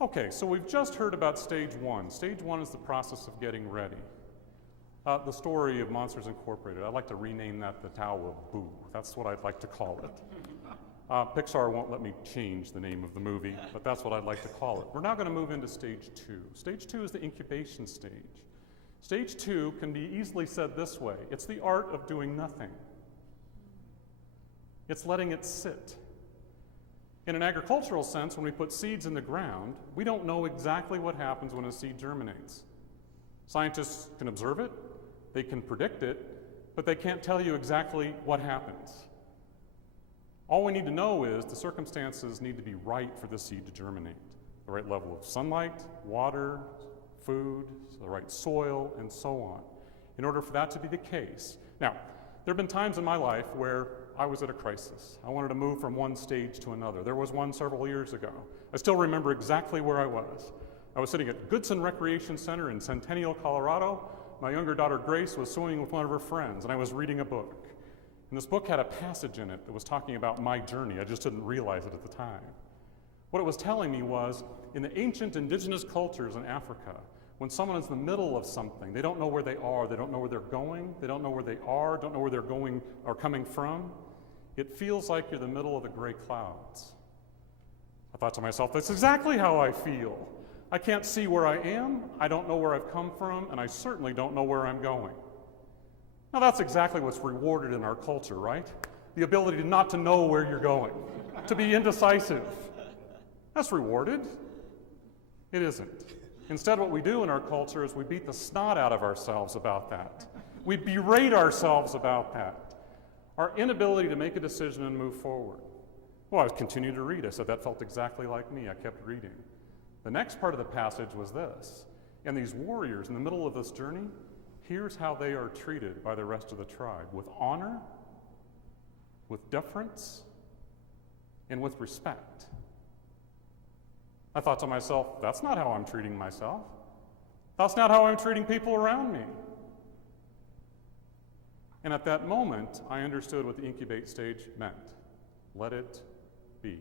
Okay, so we've just heard about stage one. Stage one is the process of getting ready. The story of Monsters Incorporated. I'd like to rename that the Tao of Boo. That's what I'd like to call it. Pixar won't let me change the name of the movie, but that's what I'd like to call it. We're now going to move into stage two. Stage two is the incubation stage. Stage two can be easily said this way. It's the art of doing nothing. It's letting it sit. In an agricultural sense, when we put seeds in the ground, we don't know exactly what happens when a seed germinates. Scientists can observe it, they can predict it, but they can't tell you exactly what happens. All we need to know is the circumstances need to be right for the seed to germinate. The right level of sunlight, water, food, the right soil, and so on, in order for that to be the case. Now, there have been times in my life where I was at a crisis. I wanted to move from one stage to another. There was one several years ago. I still remember exactly where I was. I was sitting at Goodson Recreation Center in Centennial, Colorado. My younger daughter Grace was swimming with one of her friends, and I was reading a book. And this book had a passage in it that was talking about my journey. I just didn't realize it at the time. What it was telling me was, in the ancient indigenous cultures in Africa, when someone is in the middle of something, they don't know where they are, they don't know where they're going, they don't know where they are, don't know where they're going or coming from, it feels like you're in the middle of the gray clouds. I thought to myself, that's exactly how I feel. I can't see where I am, I don't know where I've come from, and I certainly don't know where I'm going. Now that's exactly what's rewarded in our culture, right? The ability to not to know where you're going, to be indecisive. That's rewarded. It isn't. Instead, what we do in our culture is we beat the snot out of ourselves about that. We berate ourselves about that. Our inability to make a decision and move forward. Well, I continued to read. I said, that felt exactly like me. I kept reading. The next part of the passage was this. And these warriors in the middle of this journey, here's how they are treated by the rest of the tribe. With honor, with deference, and with respect. I thought to myself, that's not how I'm treating myself. That's not how I'm treating people around me. And at that moment, I understood what the incubate stage meant. Let it be.